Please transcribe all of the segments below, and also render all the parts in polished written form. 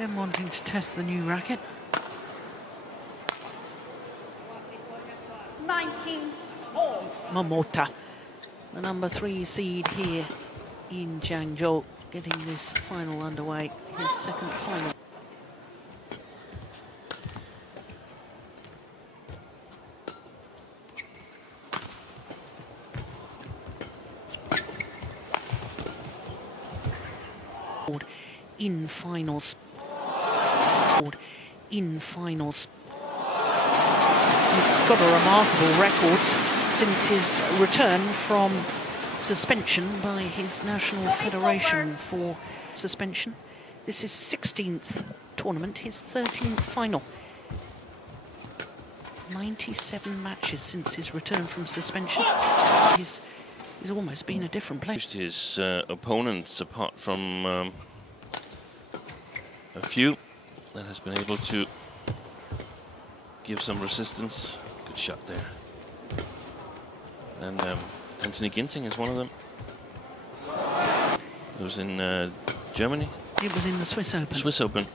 Then wanting to test the new racket. 19 all. Momota, the number 3 seed here in Changzhou, getting this final underway, his second final. In finals. In finals. He's got a remarkable record since his return from suspension by his National Federation for suspension. This is 16th tournament, his 13th final. 97 matches since his return from suspension. He's almost been a different player. His opponents, apart from a few that has been able to give some resistance. Good shot there. And Hingga Ginting is one of them. It was in Germany. It was in the Swiss Open. Swiss Open.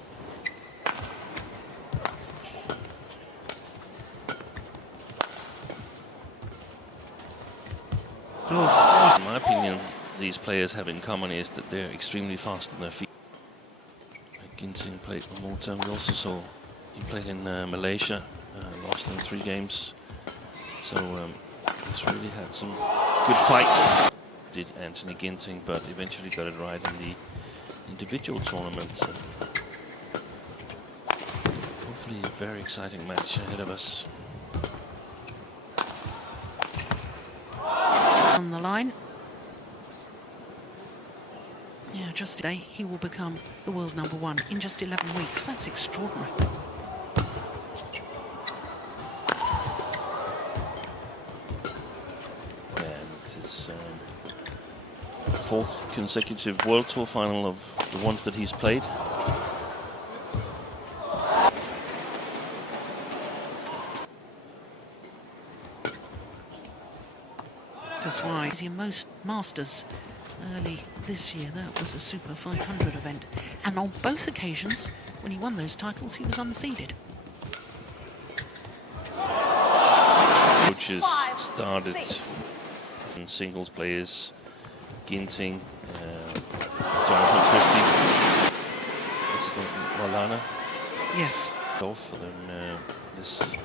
Oh. In my opinion, these players have in common is that they're extremely fast on their feet. Ginting played Momota. We also saw he played in Malaysia, lost in 3 games. So he's really had some good fights. Did Hingga Ginting, but eventually got it right in the individual tournament. Hopefully a very exciting match ahead of us. On the line. Yeah, just today he will become the world #1 in just 11 weeks. That's extraordinary. And this is 4th consecutive World Tour final of the ones that he's played. That's why he's in most Masters early this year. That was a Super 500 event. And on both occasions, when he won those titles, he was unseeded. Coaches started and singles players, Ginting, Jonathan Christie, what's his name, Walana? Yes. Golf for them this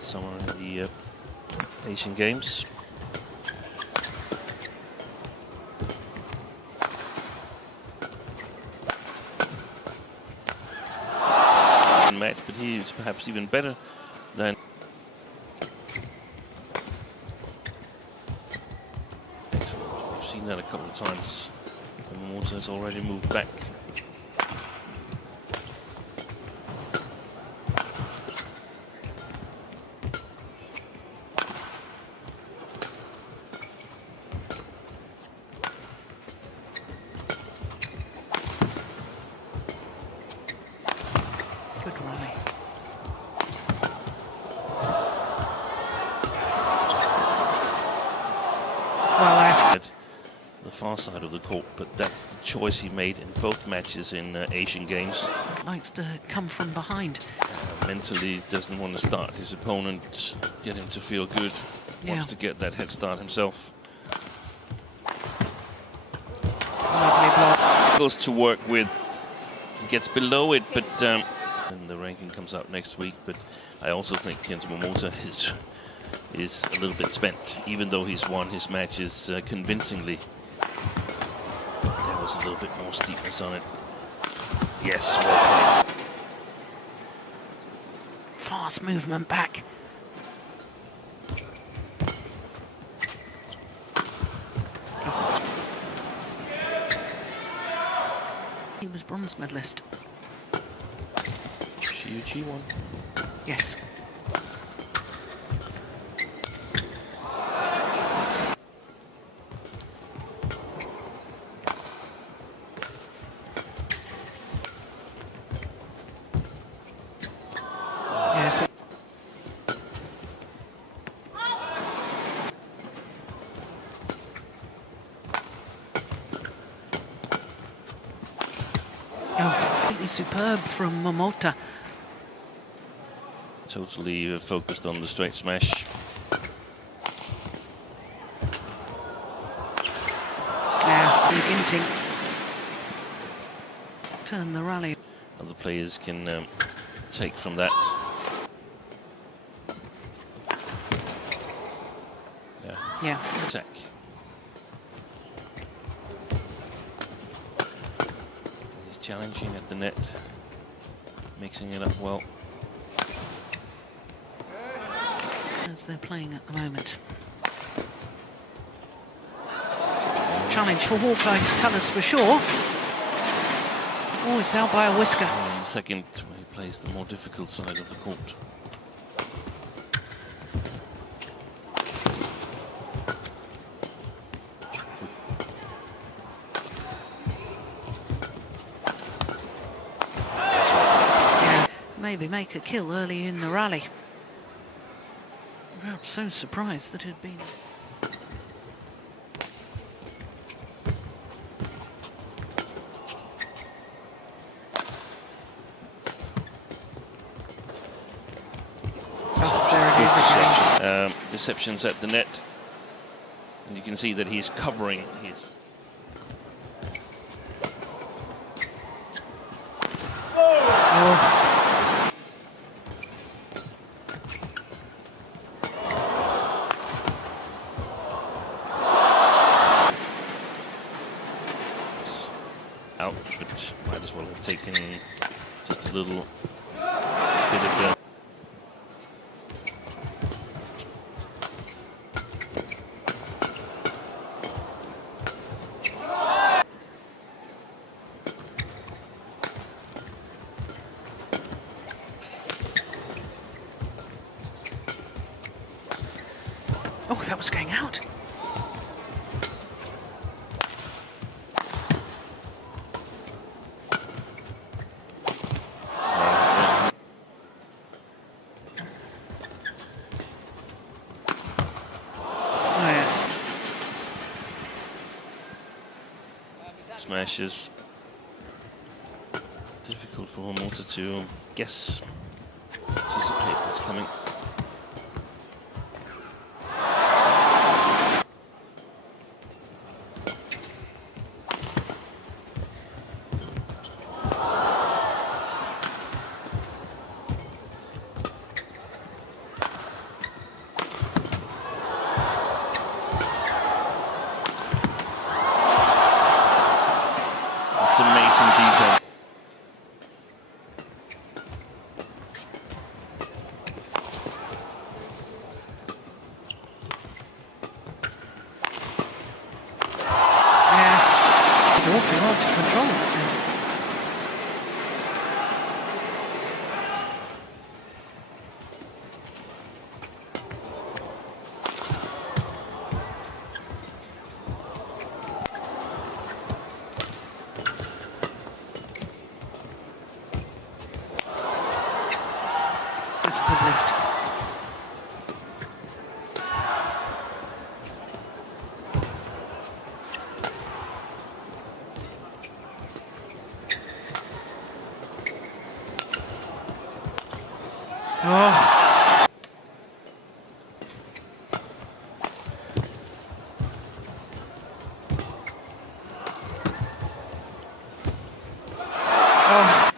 summer in the Asian Games. Match, but he is perhaps even better than. Excellent. We've seen that a couple of times. Momota has already moved back. Good rally. Well, after The far side of the court, but that's the choice he made in both matches in Asian Games. likes to come from behind. Mentally doesn't want to start his opponent, get him to feel good, wants to get that head start himself. Lovely block. Goes to work with, gets below it, but and the ranking comes out next week. But I also think Hingga Momota is a little bit spent, even though he's won his matches convincingly. There was a little bit more steepness on it. Yes, well played. Fast movement back. He was bronze medalist. Chou won. Yes. Yes. absolutely superb from Momota. Totally focused on the straight smash. Now, Ginting turn the rally. Other players can take from that. Yeah. Attack. He's challenging at the net, mixing it up well. As they're playing at the moment. Challenge for Hawkeye to tell us for sure. Oh, it's out by a whisker. And the second, where he plays the more difficult side of the court. Yeah, maybe make a kill early in the rally. I'm so surprised that it had been. Oh, there it is again. Deceptions at the net, and you can see that he's covering his. Oh. Out, but might as well have taken just a little bit of the. Oh, that was going out. Smashes. Difficult for Momota to guess, anticipate what's coming. It's amazing defense. Yeah, an awful lot to control it then. That's a good lift. Oh. Oh.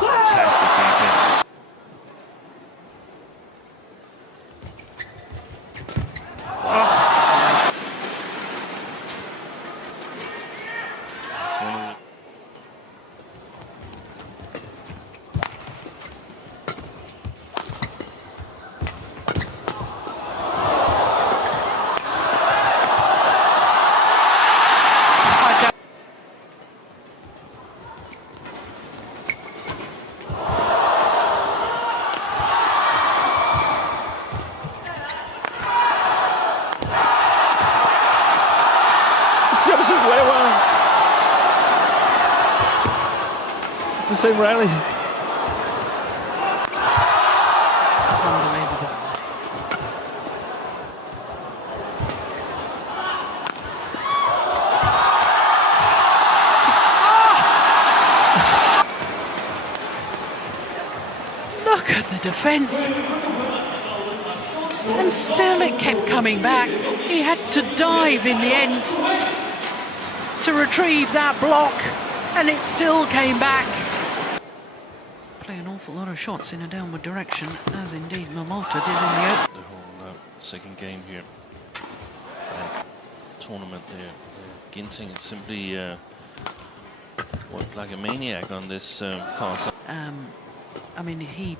Fantastic defense. It's one of the It's the same rally. Unbelievable. defence. And still it kept coming back. He had to dive in the end to retrieve that block, and it still came back. Play an awful lot of shots in a downward direction, as indeed Momota did in the open. The whole second game here, tournament there. Ginting simply worked like a maniac on this far side. I mean, he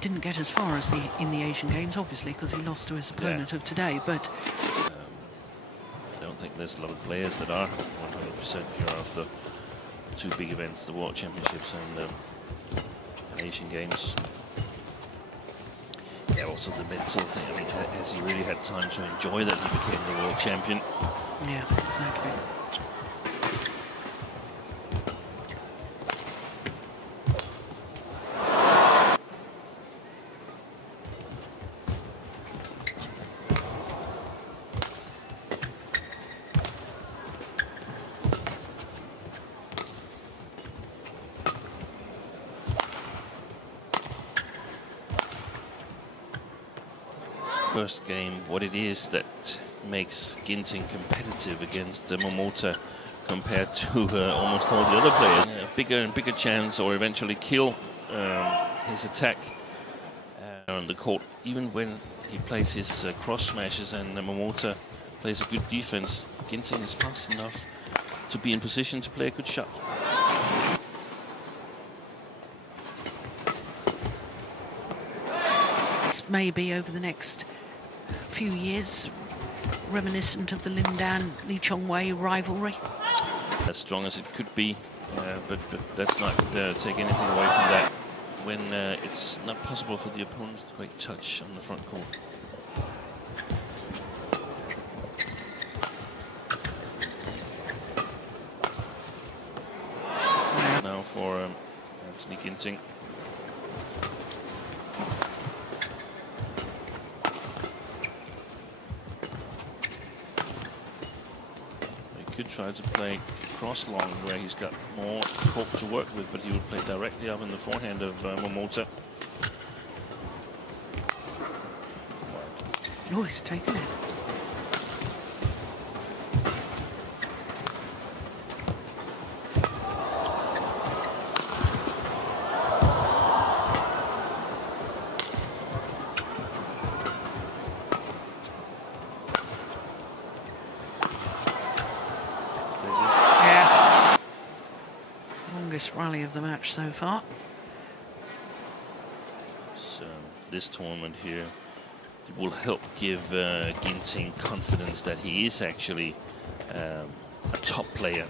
didn't get as far as in the Asian Games, obviously, because he lost to his opponent of today, but I don't think there's a lot of players that are 100% here after two big events, the World Championships and Asian Games. Yeah, also the mental thing. I mean, has he really had time to enjoy that he became the world champion? Yeah, exactly. First game, what it is that makes Ginting competitive against Momota compared to almost all the other players. Bigger and bigger chance, or eventually kill his attack on the court. Even when he plays his cross smashes and Momota plays a good defense, Ginting is fast enough to be in position to play a good shot. Maybe over the next few years, reminiscent of the Lin Dan, Lee Chong-wei rivalry. As strong as it could be, but let's not take anything away from that. When it's not possible for the opponents to create touch on the front court. Now for Anthony Ginting. Could try to play cross long where he's got more court to work with, but he would play directly up in the forehand of Momota. Oh, he's taken it. Rally of the match so far. So this tournament here, it will help give Ginting confidence that he is actually a top player.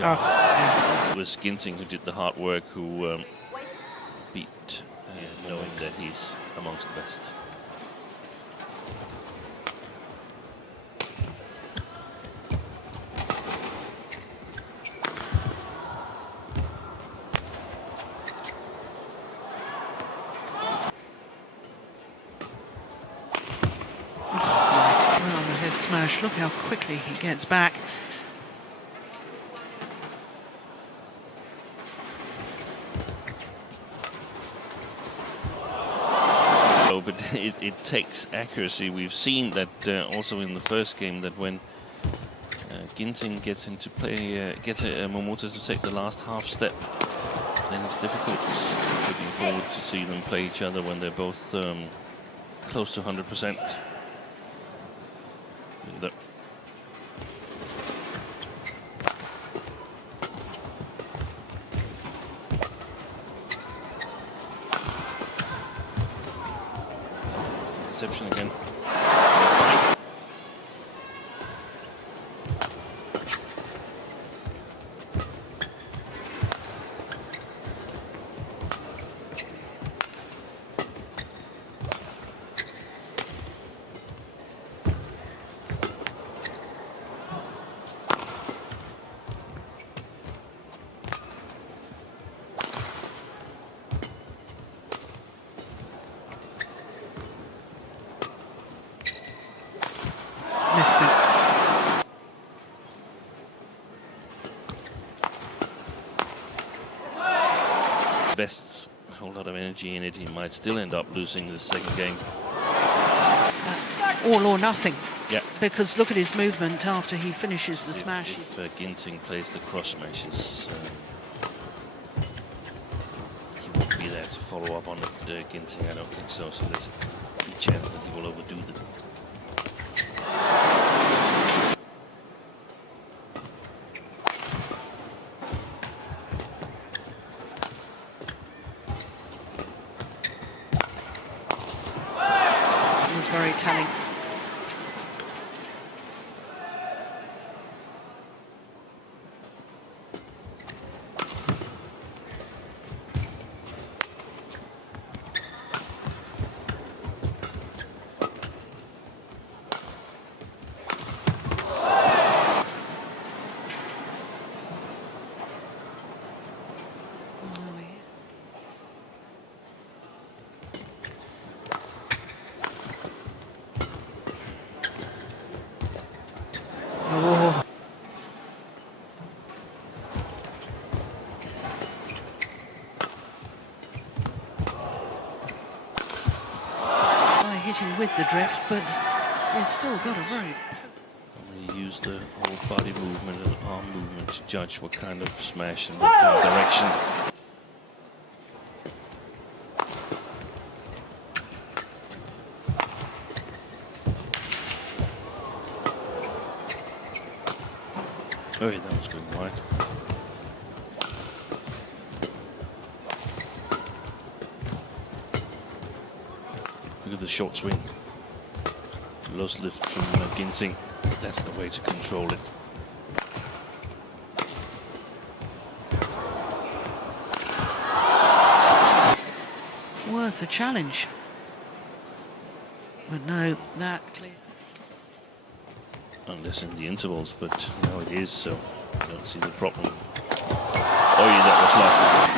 Yes. It was Ginting who did the hard work, who beat, knowing that he's amongst the best. Right on the head smash. Look how quickly he gets back. But it takes accuracy. We've seen that also in the first game, that when Ginting gets him to play, gets Momota to take the last half step, then it's difficult. Looking forward to see them play each other when they're both close to 100%. Deception again. interesting. Invests a whole lot of energy in it. He might still end up losing the second game. All or nothing. Yeah. Because look at his movement after he finishes the smash. If Ginting plays the cross smashes, he won't be there to follow up on it. Ginting, I don't think so. So there's a good chance that he will overdo them. It was very telling. Oh. Hitting with the drift, but he's still got a very... We use the whole body movement and arm movement to judge what kind of smash and what kind of direction. Oh, yeah, that was going wide. Look at the short swing. Lost lift from Ginting. That's the way to control it. Worth a challenge. But no, that clear. Unless in the intervals, but now it is, so I don't see the problem. Oh yeah, that was lucky.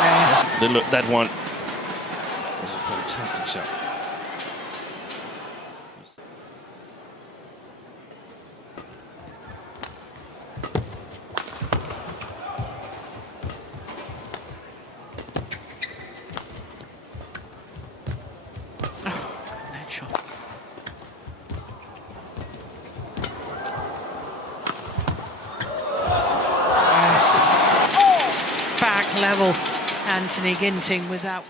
Yes. Look, that one was a fantastic shot. Level, Anthony Ginting with that.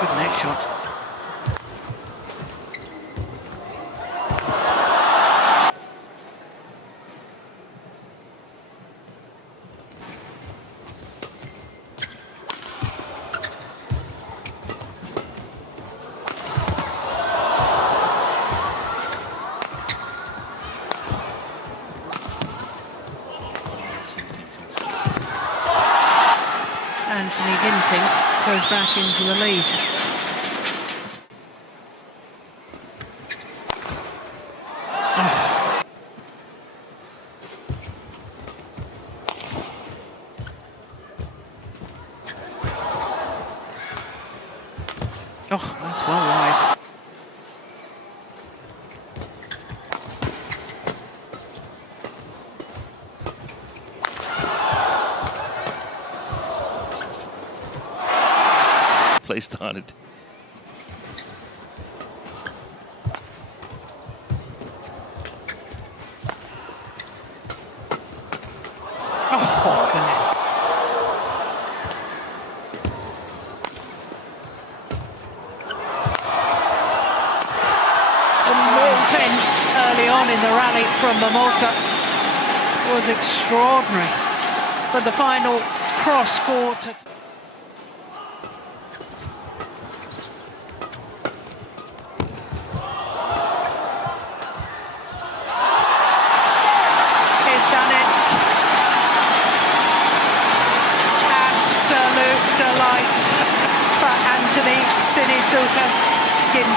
Good neck shot. Anthony Ginting goes back into the lead. Oh, that's well wide. Fantastic. Play started. Oh, goodness. Defense early on in the rally from Momota was extraordinary. but the final cross court. He's done it. Absolute delight for Anthony Ginting.